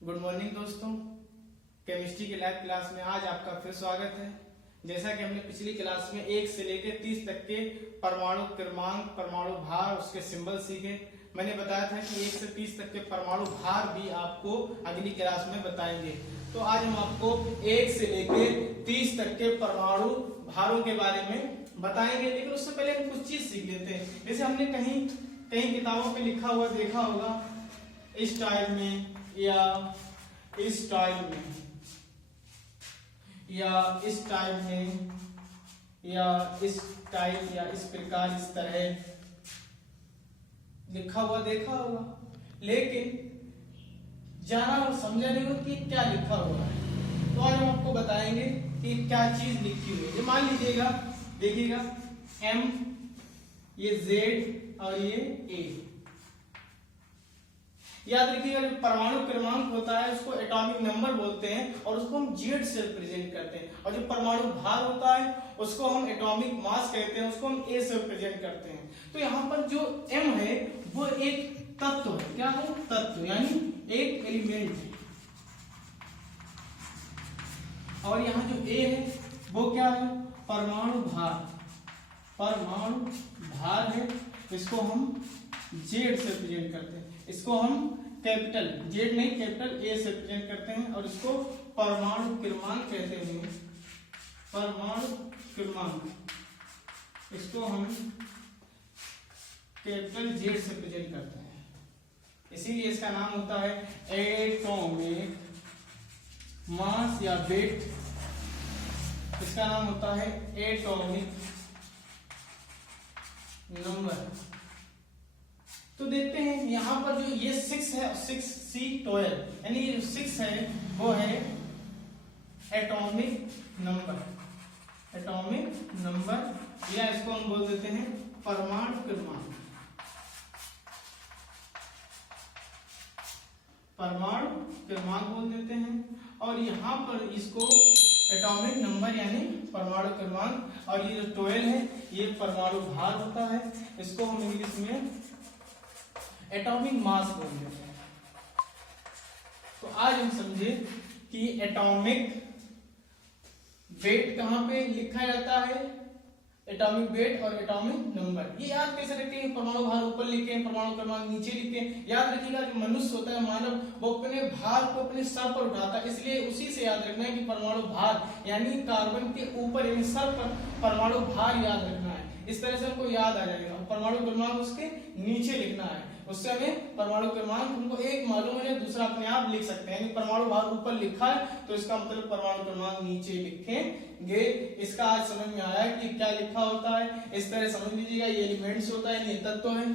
Good morning दोस्तों। Chemistry के lab class में आज आपका फिर स्वागत है। जैसा कि हमने पिछली क्लास में 1 से लेकर 30 तक के परमाणु क्रमांक, परमाणु भार, उसके सिंबल सीखे। मैंने बताया था कि 1 से 30 तक के परमाणु भार भी आपको अगली क्लास में बताएंगे। तो आज हम आपको 1 से लेकर 30 तक के परमाणु भारों के बारे में बताएंगे, लेकिन उससे पहले हम कुछ चीज सीख लेते हैं। जैसे हमने कहीं किताबों पे लिखा हुआ देखा होगा, इस टाइप में या इस टाइप में या इस टाइप में या इस टाइप या इस प्रकार, इस तरह लिखा हुआ देखा होगा, लेकिन जाना और समझा नहीं हो कि क्या लिखा हुआ है। तो आज हम आपको बताएंगे कि क्या चीज लिखी हुई है। ये मान लीजिएगा, देखिएगा M, ये Z और ये A। याद रखिएगा, जो परमाणु क्रमांक होता है उसको एटॉमिक नंबर बोलते हैं और उसको हम Z से रिप्रेजेंट करते हैं, और जो परमाणु भार होता है उसको हम एटॉमिक मास कहते हैं, उसको हम A से रिप्रेजेंट करते हैं। तो यहाँ पर जो M है वो एक तत्व है। क्या है? तत्व, यानी एक एलिमेंट है। और यहाँ जो A है वो क्या है? परमाणु भार। परमाणु भार है, इसको हम Z से रिप्रेजेंट करते हैं। इसको हम कैपिटल Z नहीं, कैपिटल A से रिप्रेजेंट करते हैं, और इसको परमाणु क्रमांक कहते हैं। परमाणु क्रमांक, इसको हम कैपिटल Z से रिप्रेजेंट करते हैं। इसीलिए इसका नाम होता है एटॉमिक मास या वेट। इसका नाम होता है एटॉमिक नंबर। तो देखते हैं यहाँ पर जो ये 6 है, 6C12, यानी ये जो 6 है वो है एटॉमिक नंबर। एटॉमिक नंबर, या इसको हम बोल देते हैं परमाणु क्रमांक। परमाणु क्रमांक बोल देते हैं। और यहाँ पर इसको एटॉमिक नंबर यानी परमाणु क्रमांक, और ये जो 12 है ये परमाणु भार होता है, इसको हम इंग्लिश में एटॉमिक मास बोलते हैं। तो आज हम समझे कि एटॉमिक वेट कहाँ पे लिखा जाता है, एटॉमिक वेट और एटॉमिक नंबर। ये याद कैसे रखें? परमाणु भार ऊपर लिखें, परमाणु क्रमांक नीचे लिखें। याद रखिएगा, जो मनुष्य होता है, मानव, वो अपने भार को अपने सर पर उठाता है, इसलिए उसी से याद रखना है कि परमाणु भार यानी कार्बन के ऊपर यानी सर पर परमाणु भार याद रखना है। इस तरह से हमको याद आ जाएगा। परमाणु क्रमांक उसके नीचे लिखना है, उससे हमें परमाणु क्रमांक हमको एक मालूम है, दूसरा अपने आप लिख सकते हैं। परमाणु भार ऊपर लिखा है तो इसका मतलब परमाणु क्रमांक नीचे लिखेंगे। इसका आज समझ में आया कि क्या लिखा होता है। इस तरह समझ लीजिएगा, ये एलिमेंट्स होता है, ये तत्व है,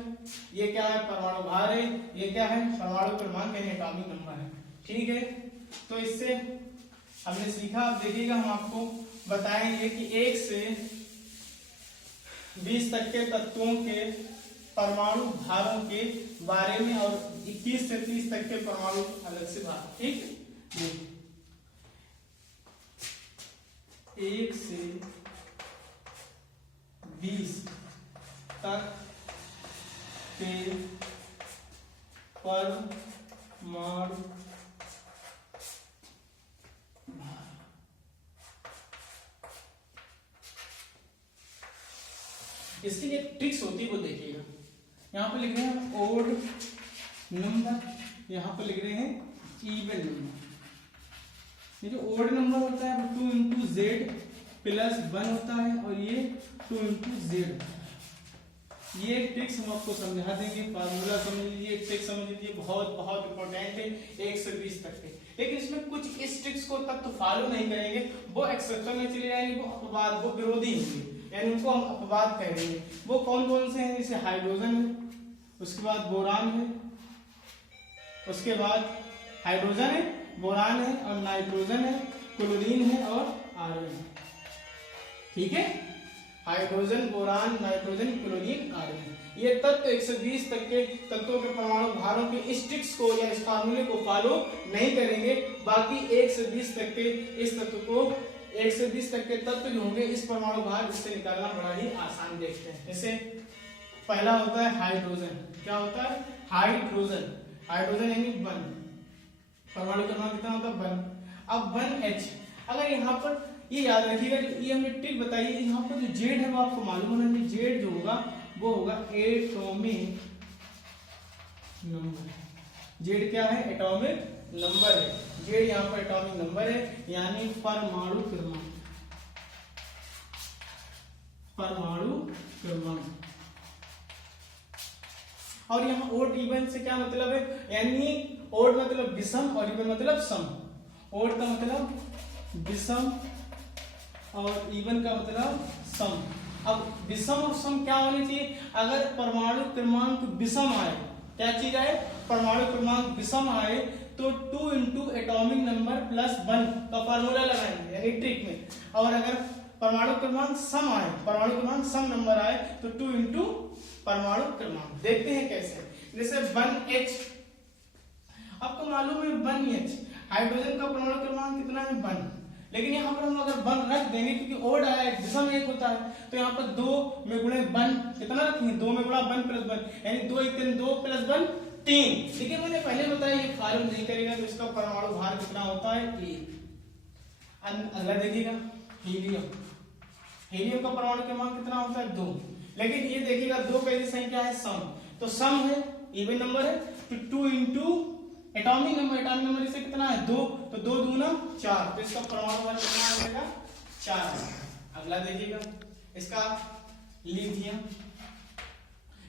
ये क्या है? परमाणु भार है, ये क्या है? परमाणु क्रमांक यानी एटॉमिक नंबर है। ठीक है, तो इससे हमने सीखा। अब देखिएगा, हम आपको बताएंगे कि 1 से 20 तक के तत्वों के परमाणु भारों के बारे में, और 21 से 30 तक के परमाणु अलग से भार। ठीक, 1 से 20 तक के परमाणु भार। इसकी एक ट्रिक्स होती है, वो देखिएगा। यहाँ पे लिख रहे हैं ओड नंबर, यहाँ पे लिख रहे हैं इवन नंबर। ये जो ओड नंबर होता है वो 2 into Z प्लस 1 होता है, और ये 2 into Z होता है। ये ट्रिक्स हम आपको समझा देंगे। फार्मूला समझ लीजिए, ट्रिक्स समझ लीजिए, बहुत बहुत इंपॉर्टेंट है 1 से 20 तक के। लेकिन इसमें कुछ इस ट्रिक्स को तब तो फॉलो नहीं करेंगे, वो एक्सेप्शन में चले जाएंगे, वो अपवाद, वो विरोधी होंगे, यानी उनको हम अपवाद कहेंगे। वो कौन कौन से हैं? जैसे हाइड्रोजन है, उसके बाद बोरान है, उसके बाद हाइड्रोजन है, बोरान है, और नाइट्रोजन है, क्लोरीन है, और आर्गन है। ठीक है, hydrogen, boron, nitrogen, chlorine, argon. ये तत्व 1 से 20 तक के तत्वों के परमाणु भारों के इस ट्रिक्स को या इस फार्मूले को फॉलो नहीं करेंगे। बाकी 1 से 20 तक के इस तत्व को, 1 से 20 तक के तत्व जो होंगे इस परमाणु भार, इससे निकालना बड़ा ही आसान। देखते हैं, जैसे पहला होता है हाइड्रोजन। क्या होता है? हाइड्रोजन। हाइड्रोजन यानी 1, परमाणु क्रमांक कितना होता है 1। अब 1H, अगर यहाँ पर ये याद रखिएगा, ये हमने ट्रिक बताई है, यहाँ पर जो जेड है वो आपको मालूम होना चाहिए, जेड जो होगा वो होगा एटॉमिक नंबर। जेड क्या है? एटॉमिक नंबर है। जेड यहाँ पर एटॉमिक नंबर है, यानी परमाणु क्रमांक। परमाणु क्रमांक। और यहाँ ओड इवन से क्या मतलब है? यानी ओड मतलब विषम और इवन मतलब सम। ओड का मतलब विषम और इवन का मतलब सम। अब विषम और सम क्या होनी चाहिए? अगर परमाणु क्रमांक विषम आए, क्या चीज आए? परमाणु क्रमांक विषम आए तो 2 इंटू एटॉमिक नंबर प्लस 1 का फॉर्मूला लगाएंगे यानी ट्रिक में। और अगर परमाणु क्रमांक सम आए, परमाणु क्रमांक सम नंबर आए तो 2 इंटू परमाणु क्रमांक। देखते हैं कैसे। जैसे 1H, आपको मालूम है 1H हाइड्रोजन का परमाणु क्रमांक कितना है? 1। लेकिन यहाँ पर हम अगर 1 रख देंगे, क्योंकि ओड आया है, विषम एक होता है, तो यहाँ पर 2 में गुणे 1 कितना रखेंगे? 2 में गुणा 1 प्लस 1, यानी 2 1 3, 2 प्लस 1 3। लेकिन मैंने पहले बताया ये फार्म नहीं करेगा तो इसका परमाणु भार कितना होता है? 1। अगला देखिएगा हीलियम। हीलियम का परमाणु क्रमांक कितना होता है? 2। लेकिन ये देखिएगा 2 कैसी संख्या है? सम। तो सम है, इवन नंबर है, तो 2 into atomic number, atomic number इसे कितना है? 2, तो 2 दूना 4, तो इसका परमाणु भार कितना आ जाएगा? 4। अगला देखिएगा इसका लिथियम।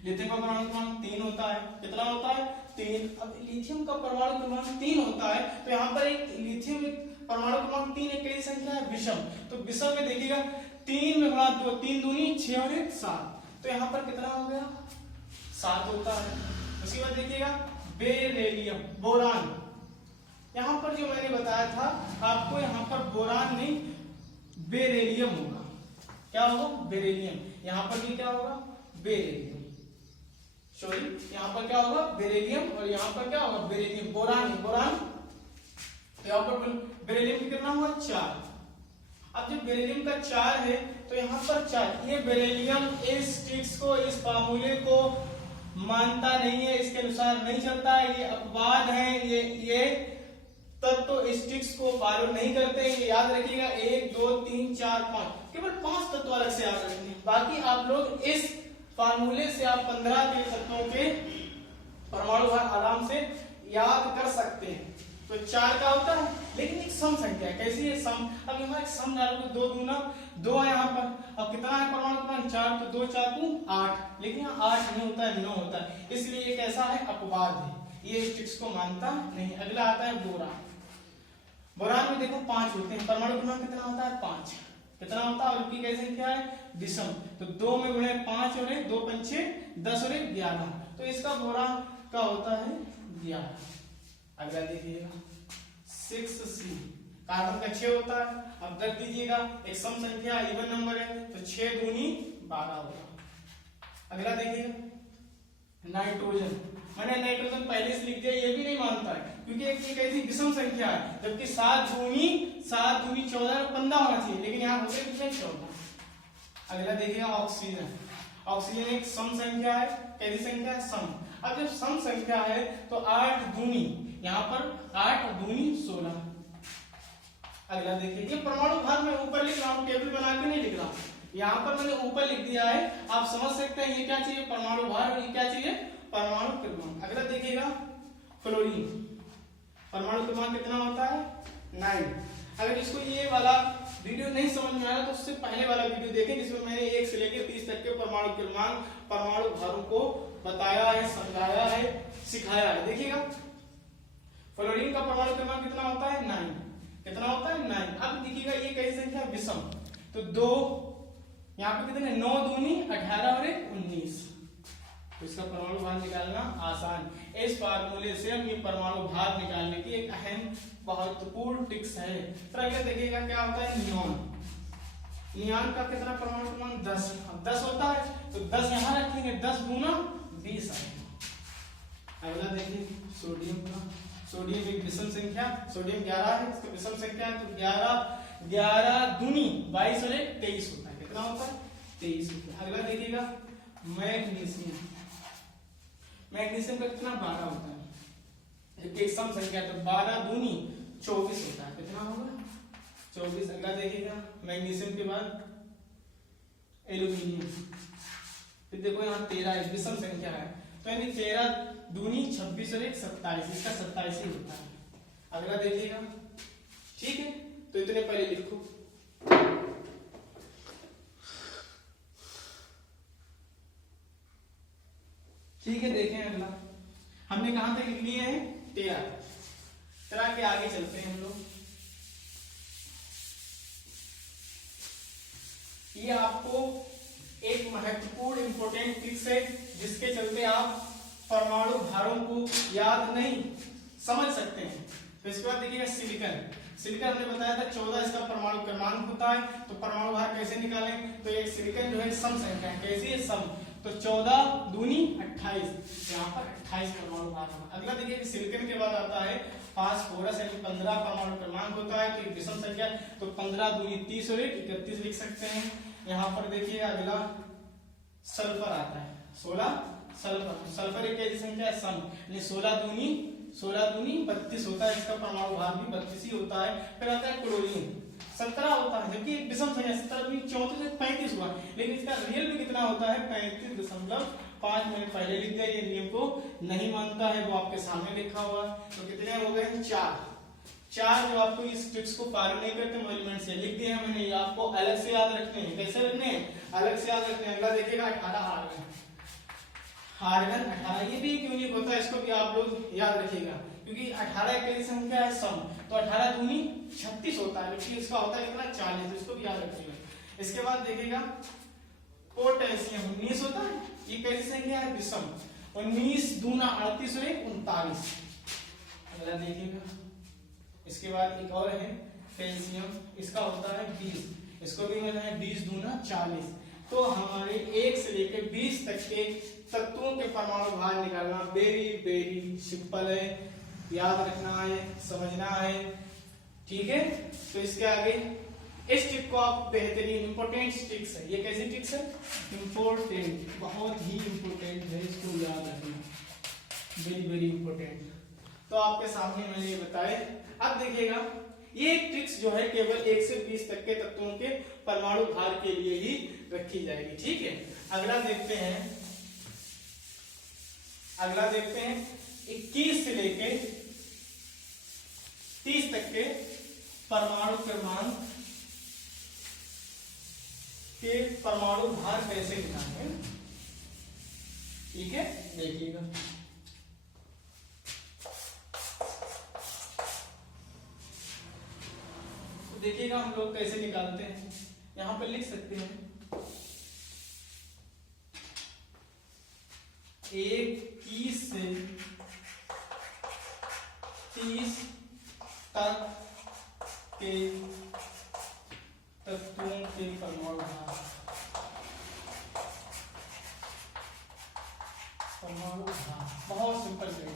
लिथियम का परमाणु क्रमांक 3 होता है। कितना होता है? 3। अब लिथियम का परमाणु क्रमांक 3 होता है तो यहाँ पर एक लिथियम परमाणु क्रमांक 3 एक कैसी संख्या है? विषम। तो विषम में देखिएगा 3 में गुणा 2, 3 दूनी 6 और 1 7, तो यहाँ पर कितना हो गया? 7 होता है। उसके बाद देखिएगा बेरिलियम, बोरान। यहाँ पर जो मैंने बताया था आपको, यहाँ पर बोरान नहीं बेरिलियम होगा। क्या होगा? बेरिलियम। यहाँ पर भी क्या होगा? बेरिलियम। सॉरी, यहाँ पर क्या होगा? बेरिलियम, और यहाँ पर क्या होगा? बेरिलियम। बोरान है, बोरान। यहाँ पर बेरिलियम की कितना हुआ? 4। अब जब बेरिलियम का 4 है तो यहाँ पर 4, ये बेरिलियम इस ट्रिक्स को, इस फार्मूले को मानता नहीं है, इसके अनुसार नहीं चलता है, ये अपवाद है, ये तत्व तो इस ट्रिक्स को फॉलो नहीं करते। ये याद रखिएगा 1 2 3 4 5, केवल 5 तत्व अलग से याद रखेंगे। बाकी आप लोग इस फार्मूले से आप 15 के तत्वों के परमाणु भार आराम से याद कर सकते हैं। तो 4 का होता है, लेकिन एक सम संख्या है। कैसी है? सम। अब यहाँ एक सम डालोगे, 2 दूना 2 है यहाँ पर। अब कितना है परमाणु क्रमांक? 4, तो 2 4 8, लेकिन यहाँ 8 नहीं होता है, 9 होता है, इसलिए ये कैसा है? अपवाद है, ये इस ट्रिक्स को मानता नहीं। अगला आता है बोरान। बोरान में देखो 5 होते हैं, परमाणु क्रमांक कितना होता है? 5। कितना होता है? और की कैसी संख्या है? विषम। तो 2 में गुणे 5 और 1, 2 पंचे 10 और 1 11, तो इसका बोरान का होता है 11। अगला देखिएगा 6C, कार्बन का 6 होता है। अब रख दीजिएगा, एक सम संख्या इवन नंबर है, तो 6 दूनी 12 होगा। अगला देखिएगा नाइट्रोजन। मैंने नाइट्रोजन पहले से लिख दिया, ये भी नहीं मानता है, क्योंकि एक ऐसी विषम संख्या है, जबकि 7 दूनी 14 और 15 होना चाहिए, लेकिन यहाँ होते कितने? 14। अगला देखिएगा ऑक्सीजन। ऑक्सीजन एक सम संख्या है। कैसी संख्या है? सम। अब जब सम संख्या है तो 8 दूनी, यहाँ पर 8 दूनी 16। अगला देखिए, ये परमाणु भार मैं ऊपर लिख रहा हूँ, टेबल बना के नहीं लिख रहा हूँ, यहाँ पर मैंने ऊपर लिख दिया है, आप समझ सकते हैं। ये क्या चाहिए? परमाणु भार, और ये क्या चाहिए? परमाणु क्रमांक। अगला देखिएगा फ्लोरीन। परमाणु क्रमांक कितना होता है? 9। अगर इसको ये वाला वीडियो नहीं समझ में आया तो उससे पहले वाला वीडियो देखें, जिसमें मैंने 1 से लेकर 30 तक के परमाणु क्रमांक, परमाणु भारों को बताया है, समझाया है, सिखाया है। देखिएगा फ्लोरीन का परमाणु क्रमांक कितना होता है? 9। कितना होता है? 9। अब देखिएगा ये कैसी संख्या? विषम। तो 2 यहाँ पे कितने? 9 दूनी 18 और 1 19, तो इसका परमाणु भार निकालना आसान। इस फार्मूले से हम ये परमाणु भार निकालने की एक अहम महत्वपूर्ण ट्रिक्स है। तो अगला देखिएगा क्या होता है? नियॉन। नियॉन का कितना परमाणु क्रमांक? 10। 10 होता है, तो 10 यहाँ रखेंगे, 10 दूना 20 आएगा। अगला देखिए सोडियम का। सोडियम एक विषम संख्या, सोडियम 11 है, इसका विषम संख्या है, तो 11 दूनी 22 और 1 23 होता है। कितना होता है? 23 होता है। अगला देखिएगा मैग्नीशियम। मैग्नीशियम का कितना? 12 होता है। एक सम संख्या तो 12 दूनी 24 होता है। कितना होगा 24। अगला देखिएगा मैग्नीशियम के बाद एल्यूमिनियम। फिर देखो यहाँ 13 एक विषम संख्या है तो यानी 13 दूनी 26 और 1 27, इसका 27 ही होता है। अगला देखिएगा, ठीक है, तो इतने पहले लिखो। ठीक है, देखें अगला हमने कहां तक लिख लिए हैं 13 के आगे चलते हैं हम लोग। ये आपको एक महत्वपूर्ण इंपोर्टेंट ट्रिक्स है जिसके चलते आप परमाणु भारों को याद नहीं समझ सकते हैं। तो इसके बाद देखिएगा सिलिकॉन हमने बताया था 14 इसका परमाणु क्रमांक होता है। तो परमाणु भार कैसे निकालें, तो एक सिलिकॉन जो है सम संख्या है, कैसी है सम, तो 14 दूनी 28, यहाँ पर 28 परमाणु भार होगा। अगला देखिए सिलिकॉन के बाद आता है फास्फोरस यानी 15 परमाणु क्रमांक होता है, तो एक विषम संख्या, तो 15 दूनी 30 और 1 31 लिख सकते हैं। यहाँ पर देखिए अगला सल्फर आता है 16 सल्फर एक ऐसी संख्या है सम, यानी 16 दूनी 32 होता है, इसका परमाणु भार भी 32 ही होता है। फिर आता है क्लोरीन 17 होता है, जबकि विषम संख्या 17 दूनी 34 से 35 हुआ, लेकिन इसका रियल में कितना होता है 35.5। मैंने पहले लिख दिया, ये नियम को नहीं मानता है, वो आपके सामने लिखा हुआ। तो कितने हो गए 4 जो आपको इस ट्रिक्स को फॉलो नहीं करते एलिमेंट से लिख दिए हैं मैंने, ये आपको अलग से याद रखने हैं। कैसे रखने हैं, अलग से याद रखने हैं। अगला देखिएगा 18 आर्गन 18, ये भी एक यूनिक होता है, इसको भी आप लोग याद रखिएगा क्योंकि 18 एक ऐसी संख्या है सम, तो 18 दूनी 36 होता है, लेकिन इसका होता है कितना 40, तो इसको भी याद रखिएगा। इसके बाद देखिएगा पोटेशियम 19 होता है, ये कैसी संख्या है विषम, 19 दूना 38 और 1 39। अगला देखिएगा, इसके बाद एक और है कैल्शियम, इसका होता है 20, इसको भी मिला है 20 दूना 40। तो हमारे 1 से लेकर 20 तक के तत्वों के परमाणु भार निकालना वेरी सिंपल है, याद रखना है, समझना है, ठीक है। तो इसके आगे इस ट्रिक को आप बेहतरीन इंपोर्टेंट ट्रिक्स है, ये कैसी ट्रिक्स है इंपोर्टेंट, बहुत ही इंपोर्टेंट है, इसको याद रखना वेरी इंपोर्टेंट। तो आपके सामने मैंने ये बताए। अब देखिएगा ये ट्रिक्स जो है केवल 1 से 20 तक के तत्वों के परमाणु भार के लिए ही रखी जाएगी, ठीक है। अगला देखते हैं 21 से लेके 30 तक के परमाणु क्रमांक के परमाणु भार कैसे निकालेंगे, ठीक है, देखिएगा। तो देखिएगा हम लोग कैसे निकालते हैं, यहां पर लिख सकते हैं 21 से 30 तक के तत्वों के परमाणु भार बहुत सिंपल है।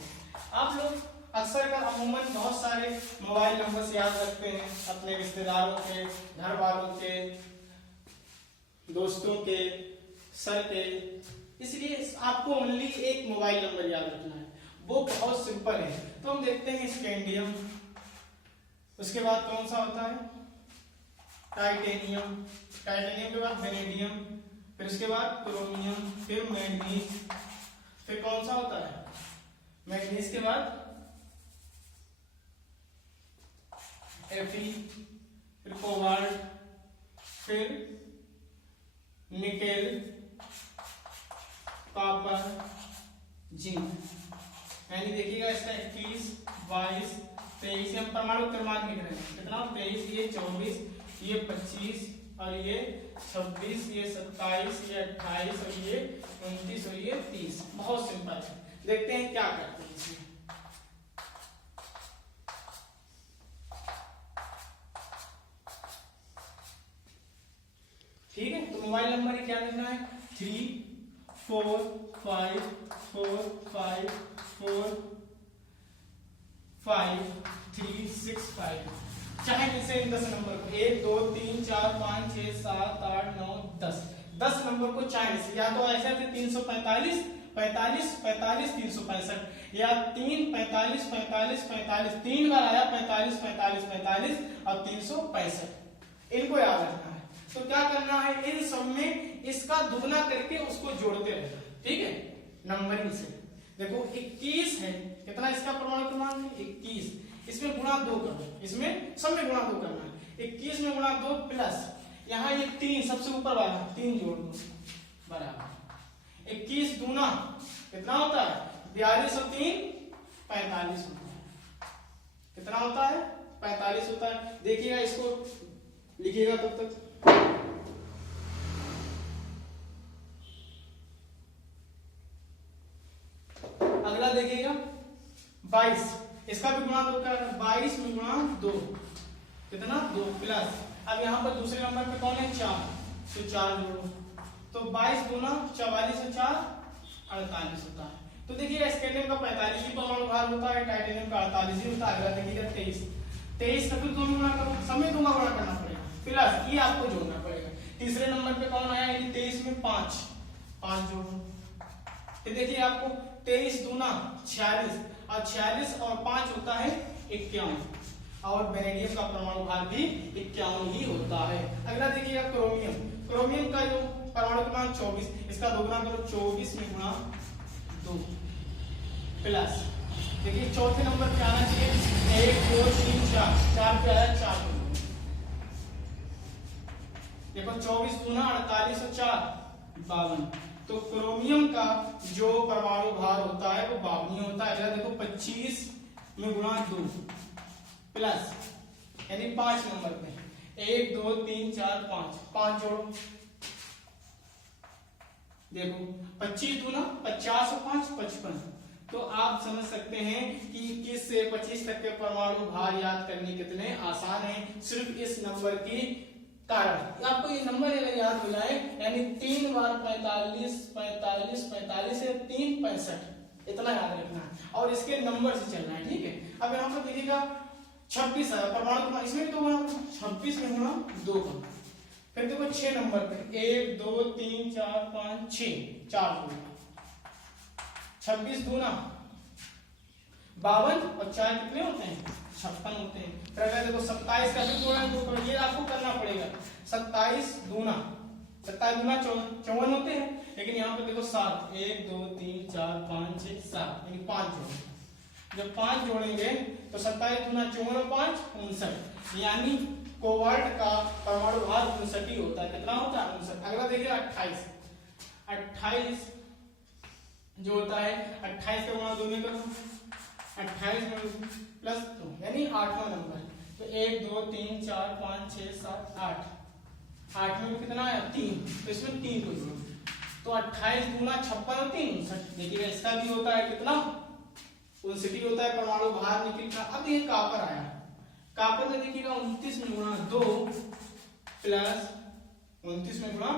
आप लोग अक्सर का अमूमन बहुत सारे मोबाइल नंबर से याद रखते हैं, अपने रिश्तेदारों के, घर वालों के, दोस्तों के, सर के, इसलिए आपको ओनली एक मोबाइल नंबर याद रखना है, वो बहुत सिंपल है। तो हम देखते हैं स्कैंडियम, उसके बाद कौन सा होता है टाइटेनियम, टाइटेनियम के बाद वेनेडियम, फिर उसके बाद क्रोमियम, फिर मैग्नीज, फिर कौन सा होता है मैग्नीज के बाद Fe, फिर कोबाल्ट, फिर निकेल, कॉपर, जिंक। यानी देखिएगा इसका 21, 22, 23 हम परमाणु क्रमांक लिख रहे हैं, कितना 23, ये 24, ये 25 और ये 26, ये 27, ये 28 और ये 29 और ये 30। बहुत सिंपल है, देखते हैं क्या करते हैं इसमें। ठीक है, तो मोबाइल नंबर क्या लिखना है 3 4 5 4 5 4 5 3 6 5, चाहे जैसे 10 नंबर को 1 2 3 4 5 6 7 8 9 10 नंबर को चाहे से, या तो ऐसे थे 345 45 45 365 या 3 45 45 45 3 बार आया 45 45 45 और 365, इनको याद रखना है। तो क्या करना है, इन सब में इसका दुगना करके उसको जोड़ते रहना, ठीक है, नंबरिंग से। देखो 21 है, कितना इसका परमाणु क्रमांक है 21, इसमें गुणा 2 करो, इसमें सब में गुणा 2 करना है। 21 में गुणा 2 प्लस यहाँ ये 3 सबसे ऊपर वाला 3 जोड़ दो बराबर 21 दूना कितना होता है 42 और 3 45 होता है। कितना होता है 45 होता है। देखिएगा इसको लिखिएगा तब तक। अगला देखिएगा 22, इसका भी गुणा 2 कर 22 में गुणा 2 कितना 2 प्लस अब यहाँ पर दूसरे नंबर पे कौन है 4, तो 4 जोड़ो तो 22 दूना 44 और 4 48 होता है। तो देखिए स्केंडियम का 45 ही परमाणु भार होता है, टाइटेनियम का 48 ही होता है। अगला देखिएगा 23 का फिर दोनों गुणा करो, समय दोनों गुणा करना पड़ेगा प्लस ये आपको जोड़ना पड़ेगा। तीसरे नंबर पे कौन आया यानी 23 में 5 जोड़ो फिर देखिए आपको 23 दूना 46 और 46 और 5 होता है 51 और वेनेडियम का परमाणु भार भी 51 ही होता है। अगला देखिएगा क्रोमियम का जो परमाणु क्रमांक 24, इसका दोगुना करो 24 में गुणा 2 प्लस देखिए चौथे नंबर पे आना चाहिए 1 2 3 4 पे आया 4 देखो 24 दूना 48 और 4 52। तो क्रोमियम का जो परमाणु भार होता है वो 52 होता है। अगला देखो 25 में गुणा 2 प्लस यानी 5 नंबर पे 1 2 3 4 5 जोड़ो देखो 25 दूना 50 और 5 55। तो आप समझ सकते हैं कि 21 से 25 तक के परमाणु भार याद करने कितने आसान है सिर्फ इस नंबर की कारण। आपको ये नंबर अगर याद हो जाए यानी 3 बार 45 45 45 से 3 65 इतना याद रखना है और इसके नंबर से चलना है, ठीक है। अब यहाँ पर देखिएगा 26 है परमाणु, इसमें भी तो 26 में गुणा 2 का फिर देखो 6 नंबर पे 1 2 3 4 5 6 4 26 दूना 52 और 4 कितने होते हैं 56 होते हैं। फिर अगर देखो 27 का भी जोड़ा 2 करो, ये आपको करना पड़ेगा 27 दूना 54 होते हैं, लेकिन यहाँ पे देखो 7 1 2 3 4 5 6 7 यानी 5 जोड़े। जब 5 जोड़ेंगे तो 27 दूना 54 5 59 यानी कोबाल्ट का परमाणु भार 59 ही होता है। कितना होता है 59। अगला देखिए 28 जो होता है 28 का गुणा 2 में करो 28 में प्लस 2 यानी 8वां नंबर। तो 1 2 3 4 5 6 7 8 में कितना है 3, तो इसमें 3 को जोड़ो तो 28 दूना 56 और 3 59। देखिएगा इसका भी होता है कितना 59 होता है परमाणु भार निकल का। अब ये कॉपर आया, कॉपर में देखिएगा 29 में गुणा 2 प्लस 29 में गुणा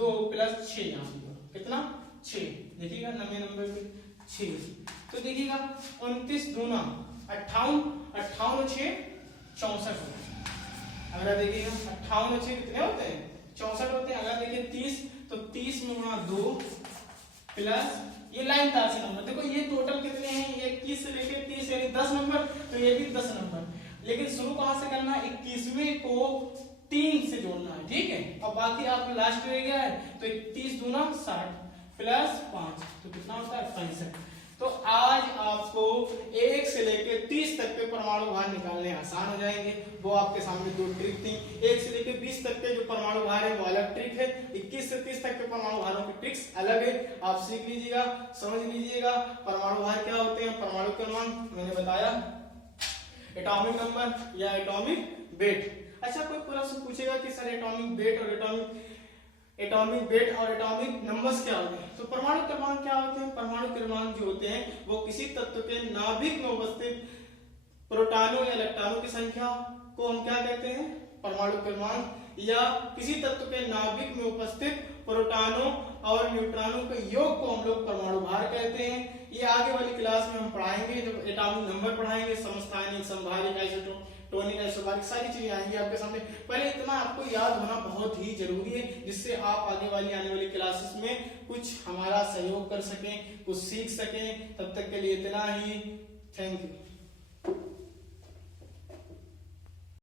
2 प्लस 6 यहाँ पे कितना 6। देखिएगा 9वें नंबर पे 6। तो देखिएगा 29 दूना 58 58 और 6 64 होते हैं। अगला देखिएगा 58 और 6 कितने होते हैं 64 होते हैं। अगला देखिए 30 तो 30 में गुणा 2 प्लस ये लाइन तार से नंबर। देखो ये टोटल कितने हैं 21 से लेकर 30 यानी 10 नंबर, तो ये भी 10 नंबर। लेकिन शुरू कहां से करना है 21वें को 3 से जोड़ना है, ठीक है। और बाकी आप लास्ट रह गया है तो 31 दूना 60 प्लस 5 तो कितना होता है 65। तो आज आपको 1 से लेकर 30 तक के परमाणु भार निकालने आसान हो जाएंगे। वो आपके सामने 2 ट्रिक थी। 1 से लेकर 20 तक के जो परमाणु भार है वो अलग ट्रिक है, 21 से 30 तक के परमाणु भारों की ट्रिक्स अलग है। आप सीख लीजिएगा, समझ लीजिएगा परमाणु भार क्या होते हैं। परमाणु क्रमांक मैंने बताया, एटॉमिक नंबर या एटॉमिक वेट। अच्छा कोई प्रश्न पूछेगा कि सर एटॉमिक वेट और एटॉमिक नंबर्स क्या होते हैं। तो परमाणु क्रमांक क्या होते हैं। परमाणु क्रमांक जो होते हैं वो किसी तत्व के नाभिक में उपस्थित प्रोटॉनों या इलेक्ट्रॉनों की संख्या को हम क्या कहते हैं परमाणु क्रमांक, या किसी तत्व के नाभिक में उपस्थित प्रोटॉनों और न्यूट्रॉनों के योग को हम लोग परमाणु भार कहते हैं। ये आगे वाली क्लास में हम पढ़ाएंगे, जब एटॉमिक नंबर पढ़ाएंगे, समस्थानिक, संभाविक, आइसोटोनिक, आइसोबारिक, सारी चीजें आएंगी आपके सामने। पहले इतना आपको याद होना बहुत ही जरूरी है, जिससे आप आगे वाली आने वाली क्लासेस में कुछ हमारा सहयोग कर सकें, कुछ सीख सकें। तब तक के लिए इतना ही। Thank you.